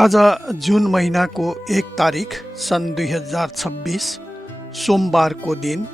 आज जुन महिनाको 1 तारिक सन् 2026 सोमबारको दिन।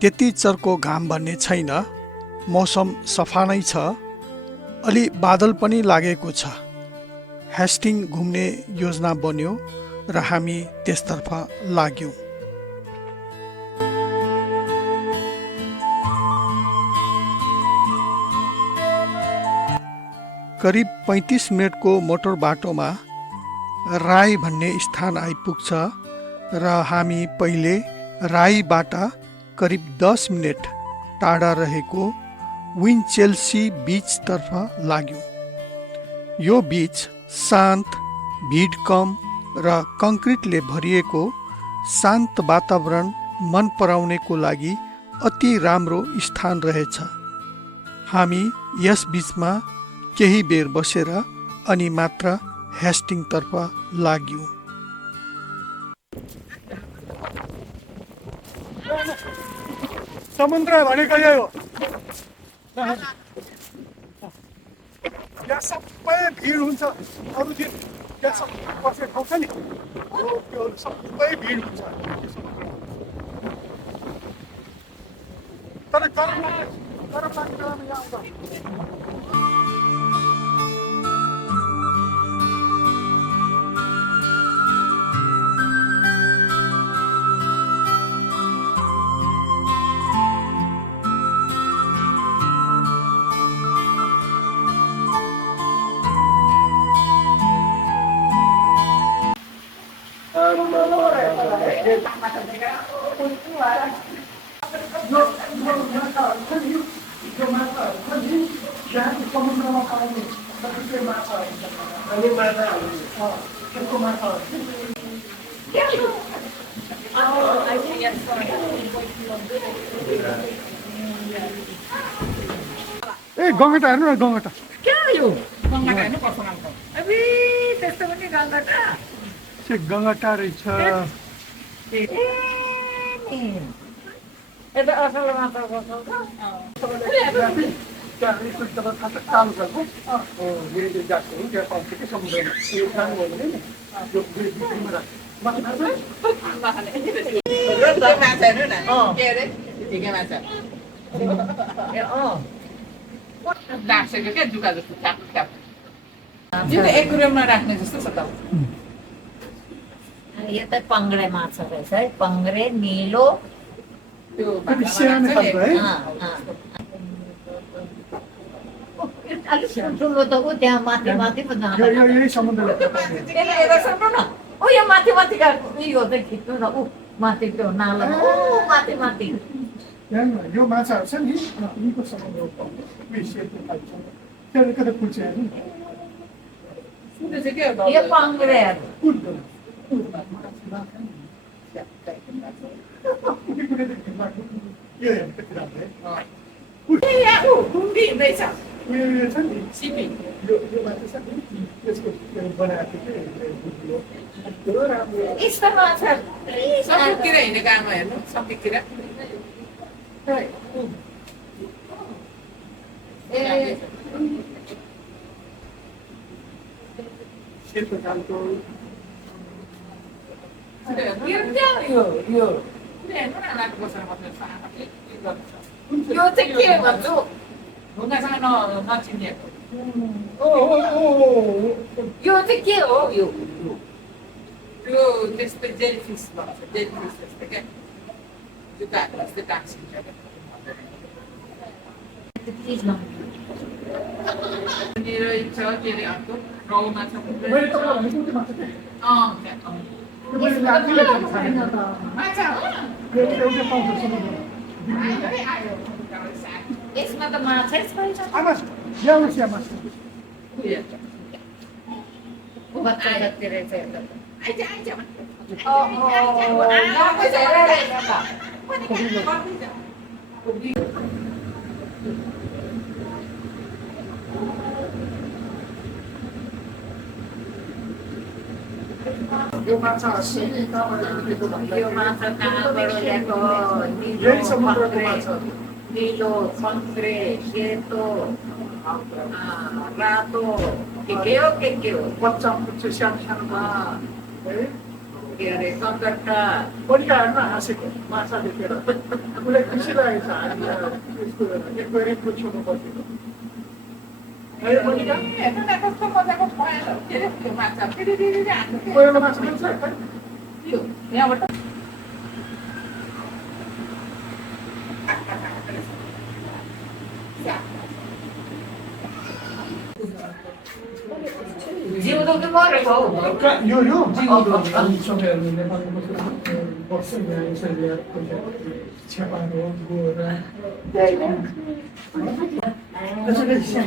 त्यति चर्को घाम भन्ने छैन, मौसम सफा नै छ, अलि बादल पनि लागेको छ। हेस्टिङ घुम्ने योजना बन्यो र हामी त्यसतर्फ लाग्यौं। करिब 35 मिनटको मोटर बाटोमा राई भन्ने स्थान आइपुग्छ र हामी पहिले राईबाट करिब 10 मिनट टाढा रहेको विन्चेल्सी बीचतर्फ लाग्यौं। यो बीच शान्त, भिड कम र कङ्क्रिटले भरिएको शान्त वातावरण मन पराउनेको लागि अति राम्रो स्थान रहेछ। हामी यस बीचमा केही बेर बसेर अनि मात्र हेस्टिङ तर्फ लाग्यौं। समुद्र भनेको यही हो। यहाँ सबै भिड हुन्छ। अरू दिन यहाँ सबै बस्ने ठाउँ छ नि, त्यो सबै भिड हुन्छ। तर गरम लाग्ने बेलामा यहाँ आउँदा समुद्रमा पाउने सबै माछा अनि त्यसको माछा ए गङ्गटा हेर्नु न, गङ्गटा गङ्गटा रहेछ। एक्वेरियममा राख्ने जस्तो छ त। यो त पङ्ग्रे माछा रहेछ है, पङ्ग्रे निलो। त्यो सानो खालको है। अलिक ठुलो त ऊ त्यहाँ माथि माथि पो जान्छ। यही समुद्रले त्यसले हेरेर सुन्नु न, ऊ यो माथि माथिका उयो चाहिँ खिच्नु न, ऊ माथि त्यो नाला ऊ माथि माथि। यो माछाहरू छ नि, यिनको समुद्र कता पुग्छ हेर्नु। त्यो चाहिँ के हो? यो पङ्ग्रेहरू घुम्ती हिँड्दैछ छ नि सिपी। यो माछा छ नि, त्यसको बनाएको थियो राम्रो। यस्तो माछा सबैतिर हिँडेको आमा हेर्नु, सबैतिर सेतो खालको यो चाहिँ के भन्छु, ढुङ्गासँग नचिनिएको। यो चाहिँ के हो? यो त्यो त्यस्तै जेलीफिस भन्छ, जेलीफिस जस्तो क्या, जुत्ताहरू जस्तै टाँसिन्छ। अनि रहेछ के अरे अर्को रौ माछा मैले तपाईँलाई भनेको त्यो माछा चाहिँ माछा हो। एउटा पाउँछ समुद्रमा। यसमा त माछै छैन। आमा ल्याउनुहोस् यहाँ माछा। बच्चा जति रहेछ हेर्दा त। आइज आइज यो माछा कहाँबाट ल्याएको भन्दा यो माछा कहाँबाट ल्याएको? यही समुद्रको माछा। निलो, पङ्ग्रे, सेतो, रातो के के हो बच्चा चाहिँ सानो सानो है के अरे कङ्कटका परिकारमा हाँसेको माछा देखेर उसलाई खुसी लागेको छ हामी यसको एक्वेरियमको छेउमा बसेको है मोनिका कस्तो मजाको पहेँलो के अरे त्यो माछा फेरि आएको पहिलो माछा पनि छ है थियो यहाँबाट जिउँदो त मरेको हौ यो हामी सबैहरू नेपालको बस्छ यहाँ यसरी छेपारो गोरा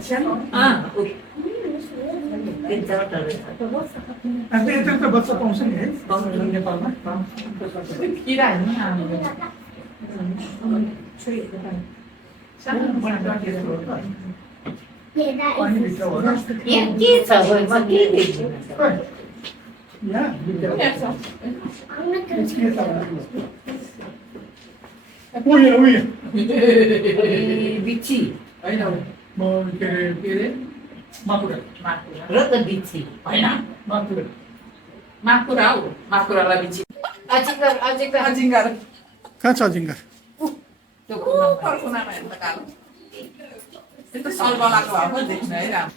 सानो अन्त यता त बच्चा पाउँछ नि है नेपालमा किरा होइन हामीले पानीभित्र हो र यहाँ के छ भइमा के देखिन्छ यहाँ उयो बिच्छी होइन म के अरे माकुरा र त बिच्छी होइन माकुरा हौ माकुरालाई बिची अजिङ्गर अजिङ्गर कहाँ छ अजिङ्गर त्यो कुनामा हेर्नु त कालो त्यो त सलबलाको भए पनि देख्नु है राम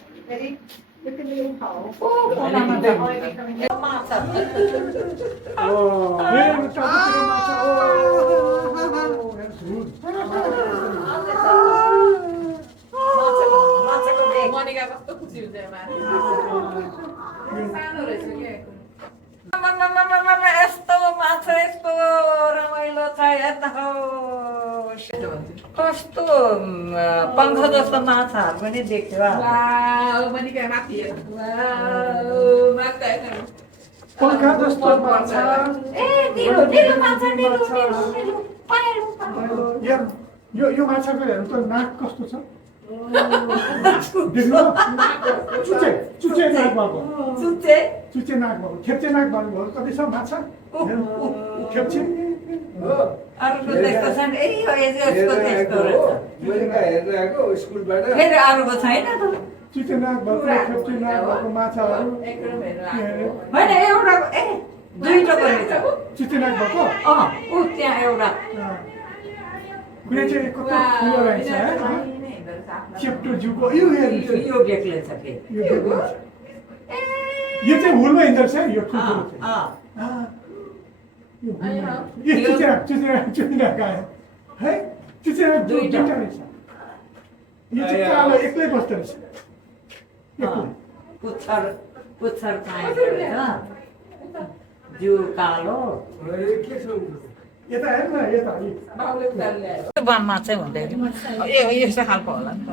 मनिका कस्तो खुसी हुन्छ यो माथि सानो रहेछ क्या यस्तो माछा यस्तो रमाइलो छ हेर्नुहोस् कस्तो पङ्ख जस्तो माछाहरू पनि देख्यो वाउ मनिका माथि हेर वाउ माथि हेर्नु पंखा जस्तो माछा ए निलो निलो माछा निलो निलो निलो पहेँलो यार यो माछाको हेर्नु त नाक कस्तो छ देख्नु चुचे चुचे नाक भएको चुचे चुचे नाक भएको खेप्चे नाक भएको कति छ माछा खेप्चे अरू त त्यस्तो छन् ए यो यसको त्यस्तो रहेछ मैले हेरेर आएको स्कुलबाट फेरि अरूको छैन त चुचे नाक भएको खेप्चे नाक भएको माछाहरू एकदम हेरेर आएको होइन एउटा ए दुईटोको रहेछ चुचे नाक भएको ऊ त्यहाँ एउटा कुनै चाहिँ कस्तो ठुलो रहेछ है चेप्टो जिउको यो हेर्नु यो बेग्लै छ फेरि यो बेग्लै छ। यो चाहिँ हुलमा हिँड्दो रहेछ है यो ठुलो चाहिँ यो चुचे नाक आयो है चुचे नाक दुईटा रहेछ यो चाहिँ कालो एक्लै बस्दो रहेछ एक्लै पुच्छर पाइन्छ जिउ कालो के छ यता हेर् न यता बाउले उतार ल्यायो बाममा चाहिँ हुँदैन यस्तो खालको होला नि त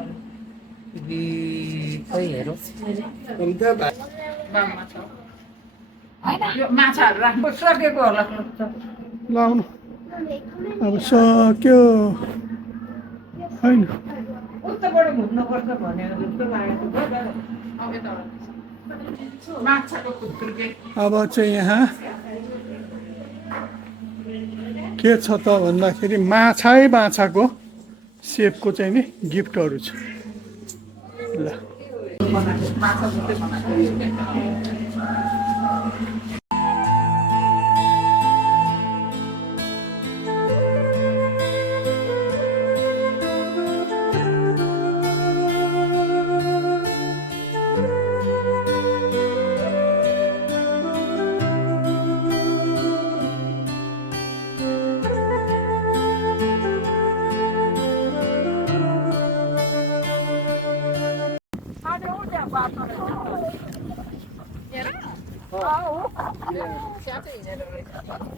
खोइ हेरौँ बाममा छ होइन यो माछाहरू राख्नु सकेको होला लाउनु अब सक्यो होइन उताबाट घुम्नुपर्छ भनेर जस्तो लागेको अब यताबाट माछाको खुत्रुके अब चाहिँ यहाँ के छ त भन्दाखेरि माछाको सेपको चाहिँ नि गिफ्टहरू छ ल माछा जस्तै बनाएको स्याहार्दै हिँडेर रहेछ